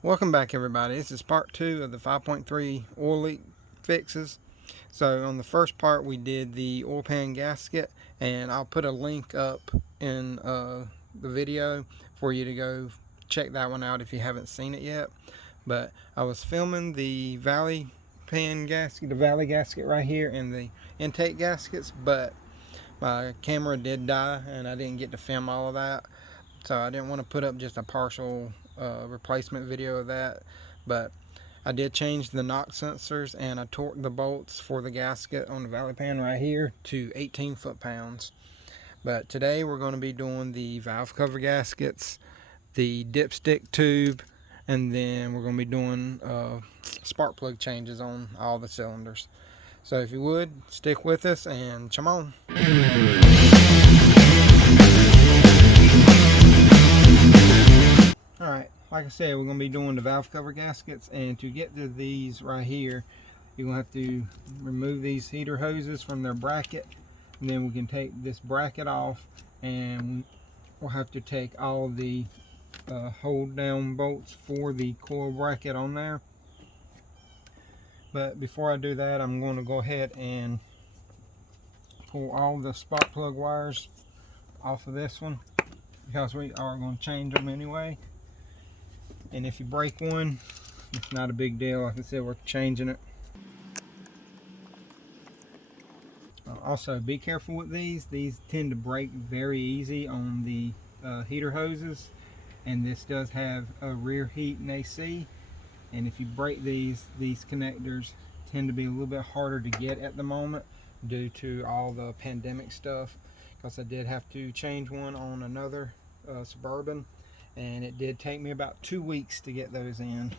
Welcome back, everybody. This is part 2 of the 5.3 oil leak fixes. So on the first part we did the oil pan gasket, and I'll put a link up in the video for you to go check that one out if you haven't seen it yet. But I was filming the valley pan gasket, the valley gasket right here, and the intake gaskets, but my camera did die and I didn't get to film all of that. So I didn't want to put up just a partial replacement video of that, but I did change the knock sensors and I torqued the bolts for the gasket on the valley pan right here to 18 foot-pounds. But today we're going to be doing the valve cover gaskets, the dipstick tube, and then we're going to be doing spark plug changes on all the cylinders. So if you would, stick with us and come on. Alright, like I said, we're going to be doing the valve cover gaskets, and to get to these right here, you're going to have to remove these heater hoses from their bracket, and then we can take this bracket off, and we'll have to take all the hold down bolts for the coil bracket on there. But before I do that, I'm going to go ahead and pull all the spark plug wires off of this one, because we are going to change them anyway. And if you break one, it's not a big deal. Like I said, we're changing it. Also, be careful with these. These tend to break very easy on the heater hoses, and this does have a rear heat and AC. And if you break these connectors tend to be a little bit harder to get at the moment due to all the pandemic stuff. Because I did have to change one on another Suburban, and it did take me about 2 weeks to get those in.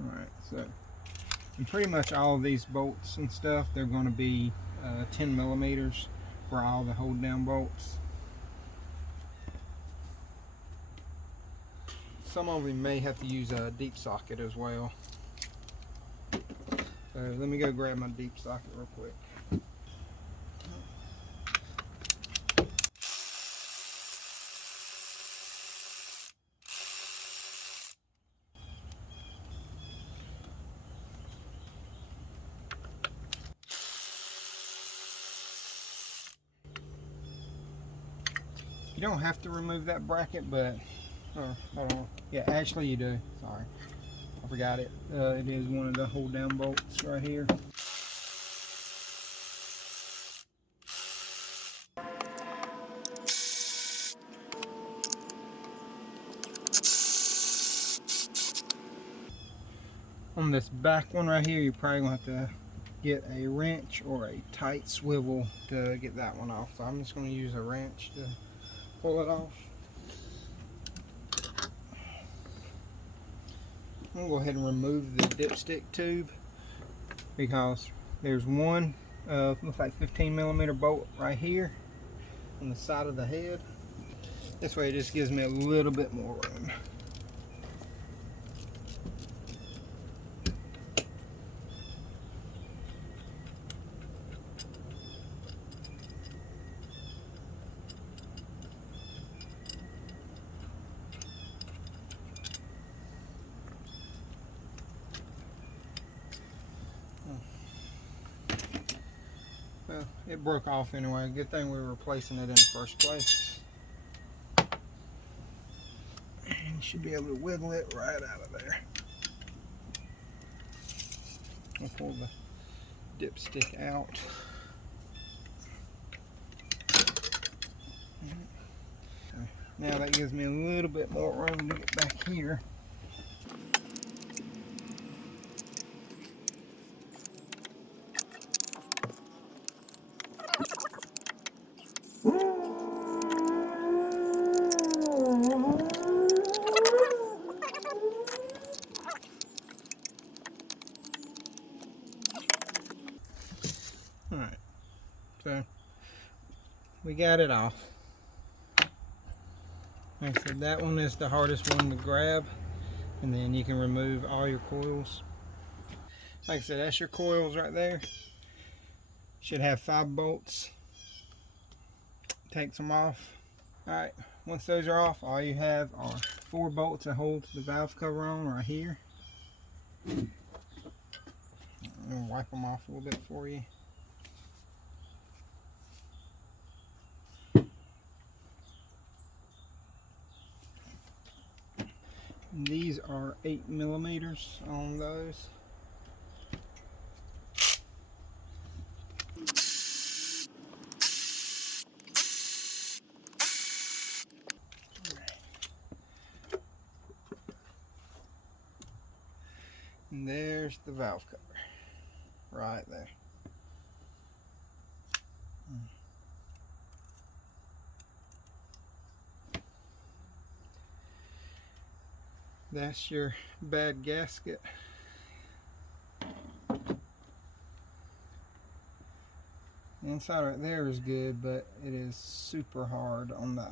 Alright, so and pretty much all of these bolts and stuff, they're going to be 10 millimeters for all the hold down bolts. Some of them may have to use a deep socket as well. So let me go grab my deep socket real quick. You don't have to remove that bracket, but I don't know. Yeah, actually you do. Sorry, I forgot it. It is one of the hold down bolts right here. On this back one right here, you're probably gonna have to get a wrench or a tight swivel to get that one off. So I'm just gonna use a wrench to pull it off. I'm gonna go ahead and remove the dipstick tube, because there's one looks like 15 millimeter bolt right here on the side of the head. This way it just gives me a little bit more room. Well, it broke off anyway. Good thing we were replacing it in the first place. And you should be able to wiggle it right out of there. I'll pull the dipstick out. Now that gives me a little bit more room to get back here. Alright, so we got it off. Like I said, that one is the hardest one to grab, and then you can remove all your coils. Like I said, that's your coils right there. Should have 5 bolts. Takes them off. Alright, once those are off, all you have are 4 bolts that hold the valve cover on right here. I'm going to wipe them off a little bit for you. And these are 8mm on those. And there's the valve cover right there. That's your bad gasket. The inside right there is good, but it is super hard on the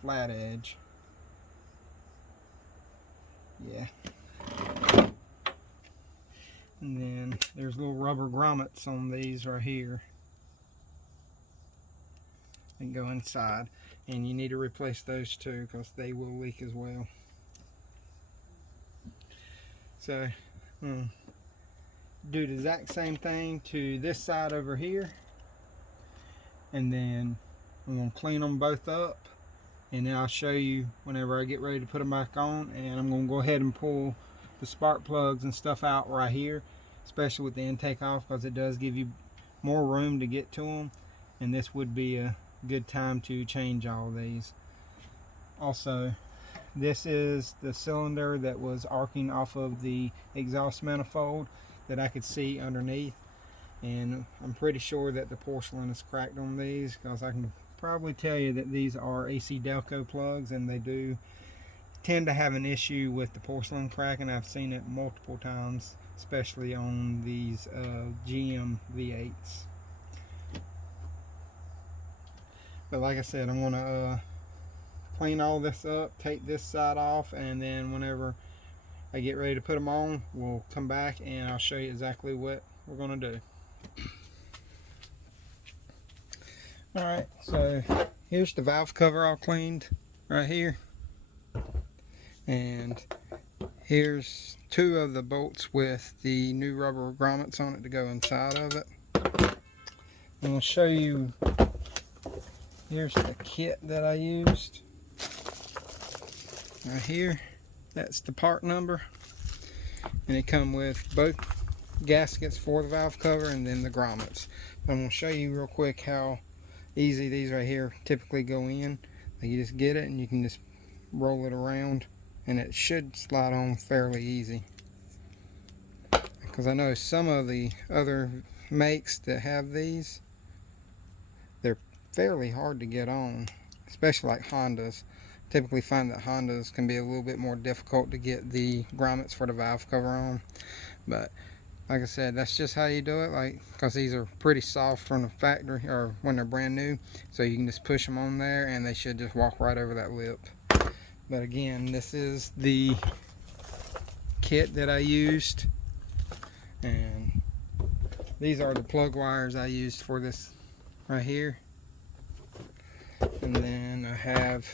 flat edge. Yeah. And then there's little rubber grommets on these right here that go inside, and you need to replace those too because they will leak as well. So do the exact same thing to this side over here, and then I'm going to clean them both up, and then I'll show you whenever I get ready to put them back on. And I'm going to go ahead and pull the spark plugs and stuff out right here, especially with the intake off, because it does give you more room to get to them, and this would be a good time to change all of these. Also, this is the cylinder that was arcing off of the exhaust manifold that I could see underneath, and I'm pretty sure that the porcelain is cracked on these, because I can probably tell you that these are AC Delco plugs, and they do tend to have an issue with the porcelain cracking. I've seen it multiple times, especially on these GM V8s. But like I said, I'm going to clean all this up, take this side off, and then whenever I get ready to put them on, we'll come back and I'll show you exactly what we're going to do. Alright, so here's the valve cover all cleaned right here, and here's 2 of the bolts with the new rubber grommets on it to go inside of it. And I'll show you, here's the kit that I used right here. That's the part number, and it comes with both gaskets for the valve cover and then the grommets. I'm going to show you real quick how easy these right here typically go in. Like, you just get it and you can just roll it around, and it should slide on fairly easy, because I know some of the other makes that have these, they're fairly hard to get on, especially like Hondas. Typically find that Hondas can be a little bit more difficult to get the grommets for the valve cover on. But like I said, that's just how you do it, like, because these are pretty soft from the factory or when they're brand new, so you can just push them on there and they should just walk right over that lip. But again, this is the kit that I used, and these are the plug wires I used for this right here. And then I have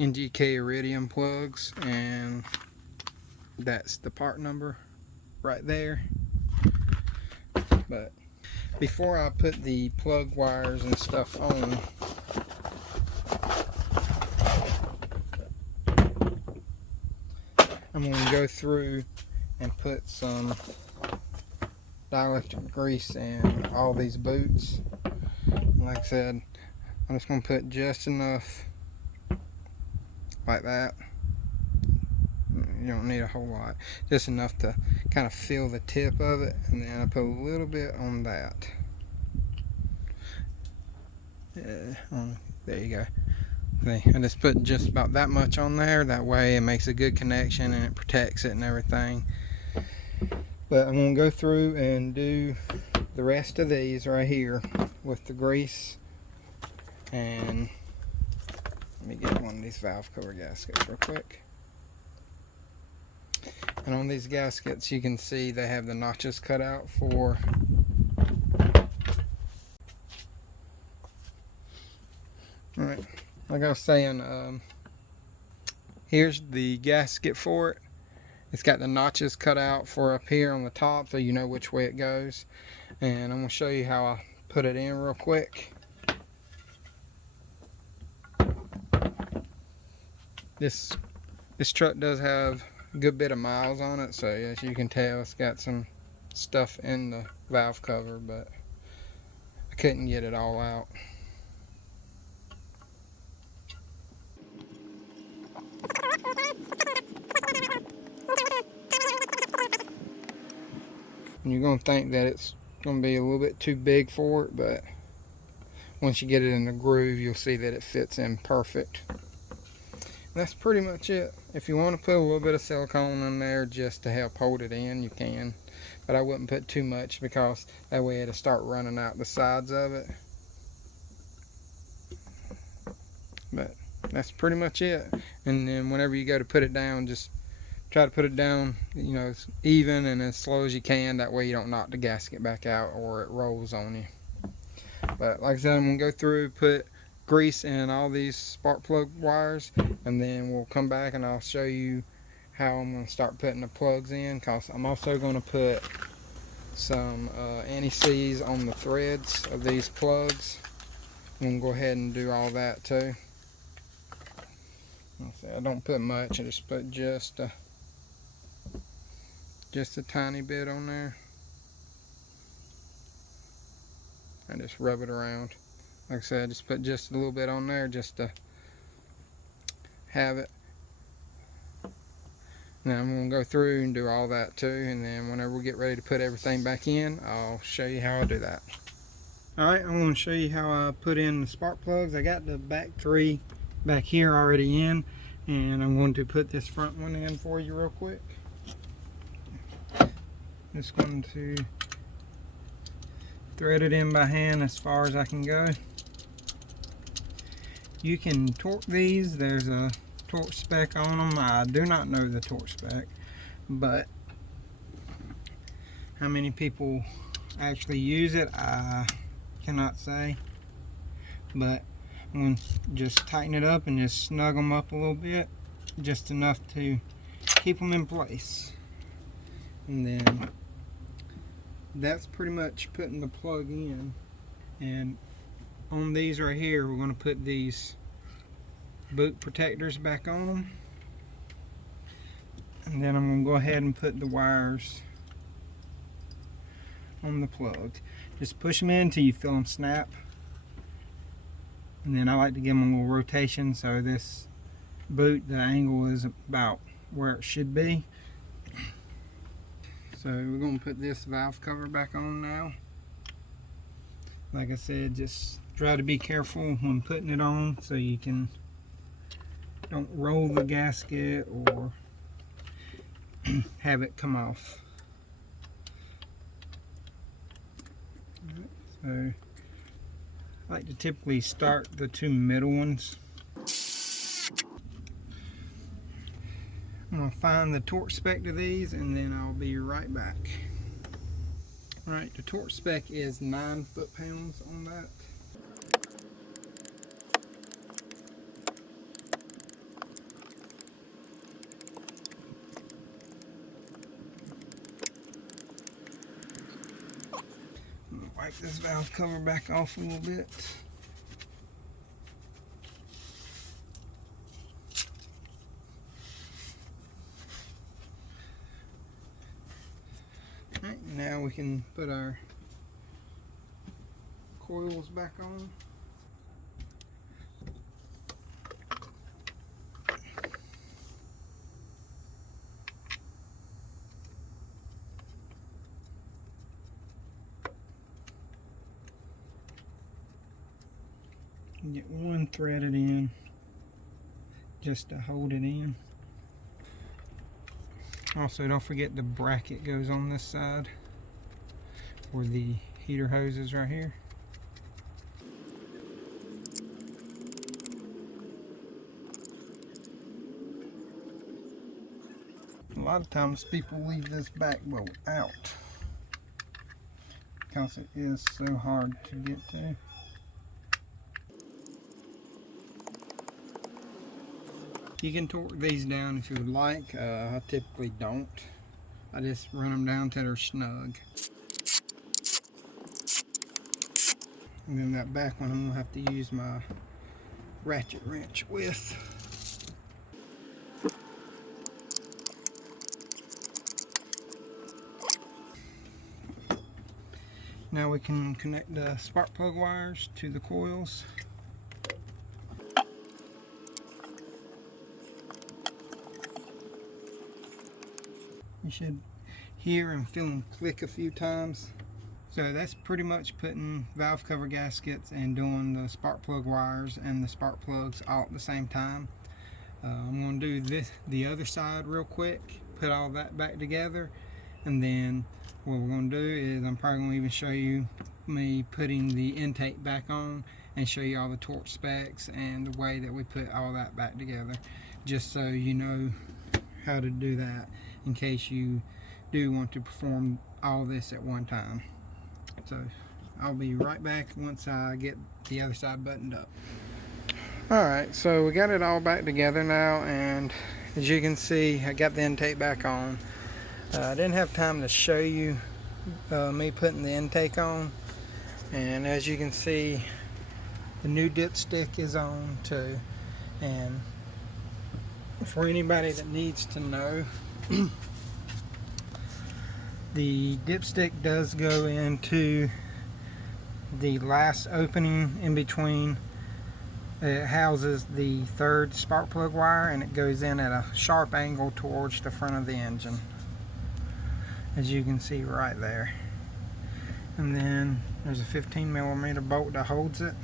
NGK iridium plugs, and that's the part number right there. But before I put the plug wires and stuff on, I'm going to go through and put some dielectric grease in all these boots. Like I said, I'm just going to put just enough like that. You don't need a whole lot, just enough to kind of feel the tip of it, and then I put a little bit on that. There you go. Okay, I just put just about that much on there. That way it makes a good connection and it protects it and everything. But I'm going to go through and do the rest of these right here with the grease. And let me get one of these valve cover gaskets real quick. And on these gaskets, you can see they have the notches cut out for like I was saying, here's the gasket for it. It's got the notches cut out for up here on the top, so you know which way it goes. And I'm going to show you how I put it in real quick. This truck does have a good bit of miles on it, so as you can tell, it's got some stuff in the valve cover, but I couldn't get it all out. And you're going to think that it's going to be a little bit too big for it, but once you get it in the groove, you'll see that it fits in perfect. And that's pretty much it. If you want to put a little bit of silicone in there just to help hold it in, you can. But I wouldn't put too much, because that way it'll start running out the sides of it. But that's pretty much it. And then whenever you go to put it down, just try to put it down, you know, even and as slow as you can. That way you don't knock the gasket back out or it rolls on you. But like I said, I'm going to go through, put grease in all these spark plug wires, and then we'll come back and I'll show you how I'm going to start putting the plugs in, because I'm also going to put some anti-seize on the threads of these plugs. I'm going to go ahead and do all that too. I don't put much, I just put just a tiny bit on there. I just rub it around. Like I said, I just put just a little bit on there just to have it. Now I'm going to go through and do all that too, and then whenever we get ready to put everything back in, I'll show you how I do that. Alright, I'm going to show you how I put in the spark plugs. I got the back three back here already in, and I'm going to put this front one in for you real quick. Just going to thread it in by hand as far as I can go. You can torque these. There's a torque spec on them. I do not know the torque spec, but how many people actually use it, I cannot say. But I'm going to just tighten it up and just snug them up a little bit, just enough to keep them in place. And then that's pretty much putting the plug in. And on these right here, we're going to put these boot protectors back on them. And then I'm going to go ahead and put the wires on the plugs. Just push them in until you feel them snap. And then I like to give them a little rotation, so this boot, the angle is about where it should be. So we're going to put this valve cover back on now. Like I said, just try to be careful when putting it on, so you don't roll the gasket or have it come off. So I like to typically start the two middle ones. I'm going to find the torque spec to these, and then I'll be right back. Alright, the torque spec is 9 foot-pounds on that. I'm going to wipe this valve cover back off a little bit. Alright, now we can put our coils back on. Get one threaded in just to hold it in. Also, don't forget the bracket goes on this side for the heater hoses right here. A lot of times people leave this back bolt out because it is so hard to get to. You can torque these down if you would like. I typically don't. I just run them down till they're snug. And then that back one I'm going to have to use my ratchet wrench with. Now we can connect the spark plug wires to the coils. You should hear and feel them click a few times. So that's pretty much putting valve cover gaskets and doing the spark plug wires and the spark plugs all at the same time. I'm going to do the other side real quick, put all that back together, and then what we're going to do is I'm probably going to even show you me putting the intake back on and show you all the torque specs and the way that we put all that back together, just so you know how to do that in case you do want to perform all this at one time. So I'll be right back once I get the other side buttoned up. Alright, so we got it all back together now, and as you can see I got the intake back on. I didn't have time to show you me putting the intake on, and as you can see the new dipstick is on too. And for anybody that needs to know, the dipstick does go into the last opening in between. It houses the third spark plug wire, and it goes in at a sharp angle towards the front of the engine, as you can see right there. And then there's a 15mm bolt that holds it.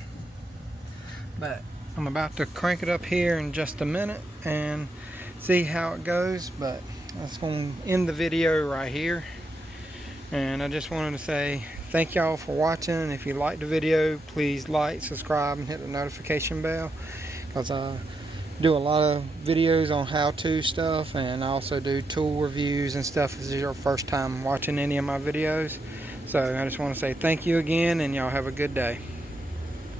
But I'm about to crank it up here in just a minute and see how it goes, but that's going to end the video right here. And I just wanted to say thank y'all for watching. If you liked the video, please like, subscribe, and hit the notification bell, because I do a lot of videos on how-to stuff, and I also do tool reviews and stuff if this is your first time watching any of my videos. So I just want to say thank you again, and y'all have a good day.